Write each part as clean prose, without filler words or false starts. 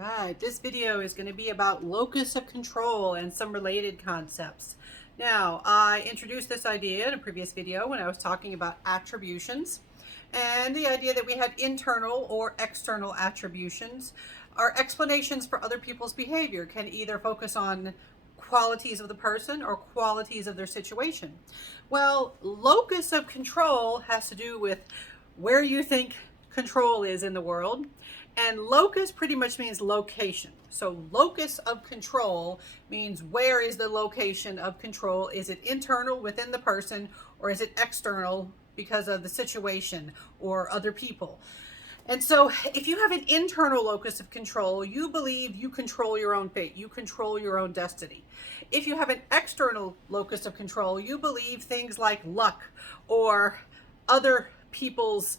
Right, this video is going to be about locus of control and some related concepts. Now, I introduced this idea in a previous video when I was talking about attributions, and the idea that we had internal or external attributions. Our explanations for other people's behavior can either focus on qualities of the person or qualities of their situation. Well, locus of control has to do with where you think control is in the world. And locus pretty much means location. So locus of control means where is the location of control? Is it internal within the person, or is it external because of the situation or other people? And so if you have an internal locus of control, you believe you control your own fate, you control your own destiny. If you have an external locus of control, you believe things like luck or other people's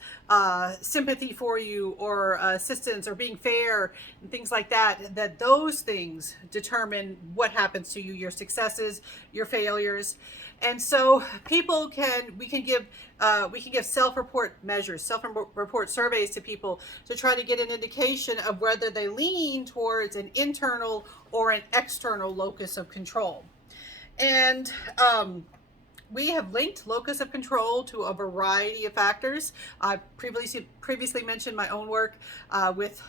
sympathy for you or assistance or being fair and things like that, that those things determine what happens to you, your successes, your failures. And so we can give self-report measures, self-report surveys to people to try to get an indication of whether they lean towards an internal or an external locus of control. And we have linked locus of control to a variety of factors. I previously mentioned my own work with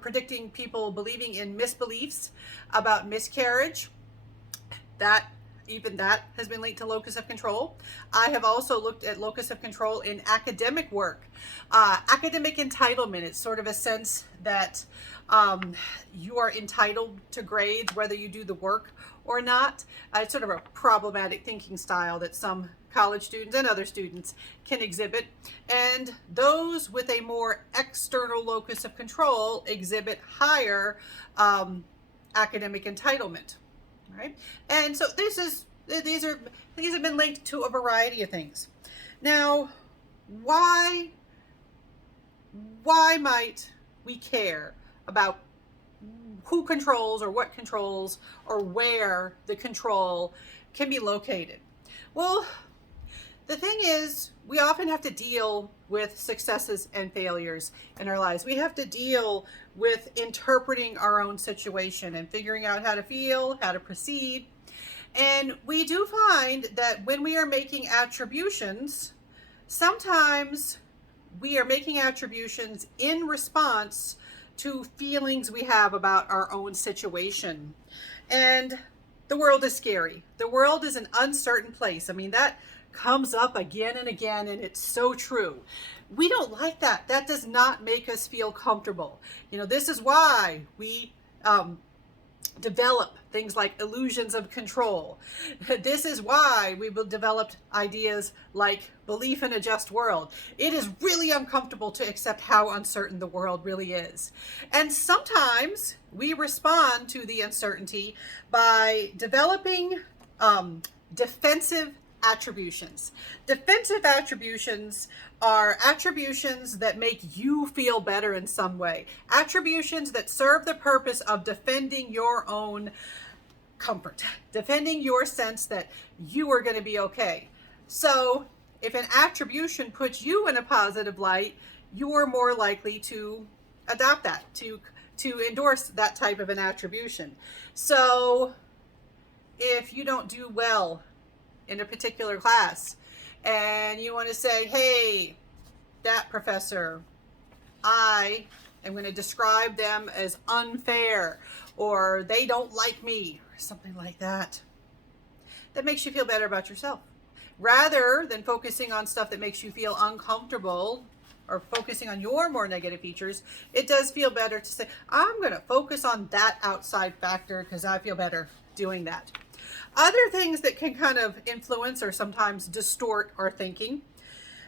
predicting people believing in misbeliefs about miscarriage. Even that has been linked to locus of control. I have also looked at locus of control in academic work. Academic entitlement, it's sort of a sense that you are entitled to grades whether you do the work or not. It's sort of a problematic thinking style that some college students and other students can exhibit. And those with a more external locus of control exhibit higher academic entitlement. Right? And so these have been linked to a variety of things. Now, why might we care about who controls or what controls or where the control can be located? Well, the thing is, we often have to deal with successes and failures in our lives. We have to deal with interpreting our own situation and figuring out how to feel, how to proceed. And we do find that when we are making attributions, sometimes we are making attributions in response to feelings we have about our own situation. And the world is scary. The world is an uncertain place. I mean, that comes up again and again, and it's so true. We don't like that. That does not make us feel comfortable. You know, this is why we develop things like illusions of control. This is why we developed ideas like belief in a just world. It is really uncomfortable to accept how uncertain the world really is. And sometimes we respond to the uncertainty by developing defensive attributions. Defensive attributions are attributions that make you feel better in some way. Attributions that serve the purpose of defending your own comfort, defending your sense that you are going to be okay. So if an attribution puts you in a positive light, you are more likely to adopt that, to endorse that type of an attribution. So if you don't do well in a particular class and you want to say, hey, that professor, I am going to describe them as unfair, or they don't like me, or something like that, that makes you feel better about yourself. Rather than focusing on stuff that makes you feel uncomfortable or focusing on your more negative features, it does feel better to say, I'm going to focus on that outside factor because I feel better doing that. Other things that can kind of influence or sometimes distort our thinking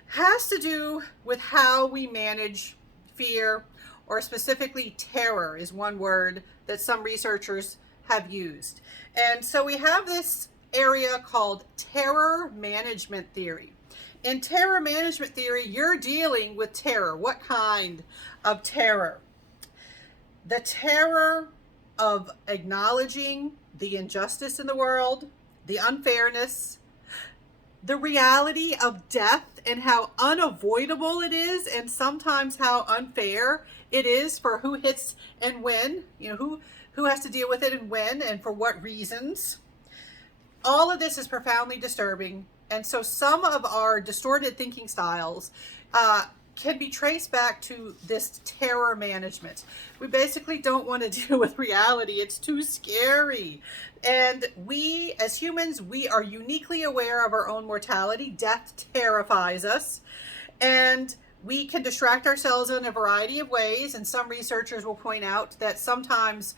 has to do with how we manage fear, or specifically terror is one word that some researchers have used. And so we have this area called terror management theory. In terror management theory, you're dealing with terror. What kind of terror? The terror of acknowledging the injustice in the world, the unfairness, the reality of death and how unavoidable it is, and sometimes how unfair it is for who hits and when, who has to deal with it and when and for what reasons. All of this is profoundly disturbing, and so some of our distorted thinking styles can be traced back to this terror management. We basically don't want to deal with reality. It's too scary. And we, as humans, we are uniquely aware of our own mortality. Death terrifies us. And we can distract ourselves in a variety of ways. And some researchers will point out that sometimes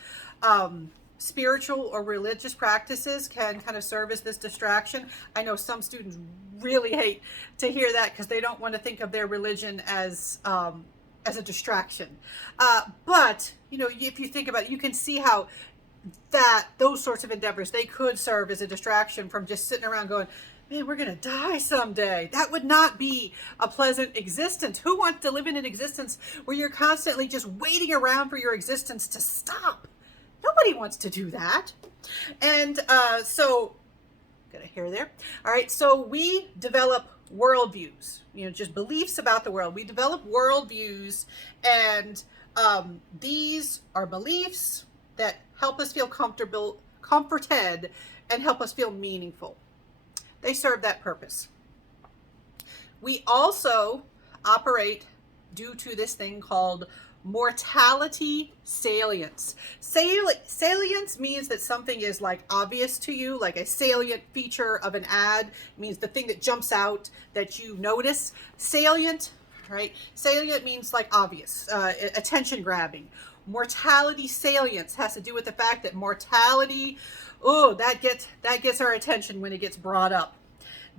spiritual or religious practices can kind of serve as this distraction. I know some students really hate to hear that because they don't want to think of their religion as a distraction. But if you think about it, you can see how those sorts of endeavors, they could serve as a distraction from just sitting around going, man, we're going to die someday. That would not be a pleasant existence. Who wants to live in an existence where you're constantly just waiting around for your existence to stop? Nobody wants to do that. And so, got a hair there. All right, so we develop worldviews, just beliefs about the world. We develop worldviews, and these are beliefs that help us feel comforted, and help us feel meaningful. They serve that purpose. We also operate due to this thing called mortality salience. Salience means that something is like obvious to you, like a salient feature of an ad. It means the thing that jumps out that you notice. Salient, right? Salient means like obvious, attention grabbing. Mortality salience has to do with the fact that mortality, that gets our attention when it gets brought up.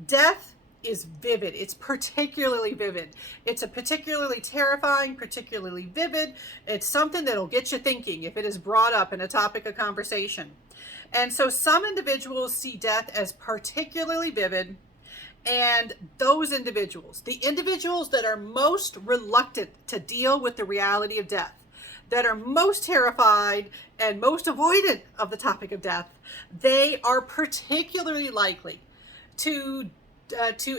Death is vivid. It's particularly vivid. It's a particularly terrifying, particularly vivid. It's something that'll get you thinking if it is brought up in a topic of conversation. And so some individuals see death as particularly vivid, and those individuals, the individuals that are most reluctant to deal with the reality of death, that are most terrified and most avoidant of the topic of death, they are particularly likely to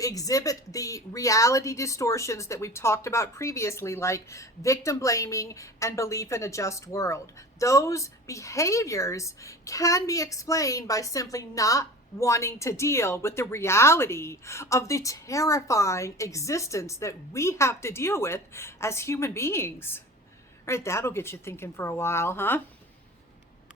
exhibit the reality distortions that we've talked about previously, like victim blaming and belief in a just world. Those behaviors can be explained by simply not wanting to deal with the reality of the terrifying existence that we have to deal with as human beings. All right, that'll get you thinking for a while, huh?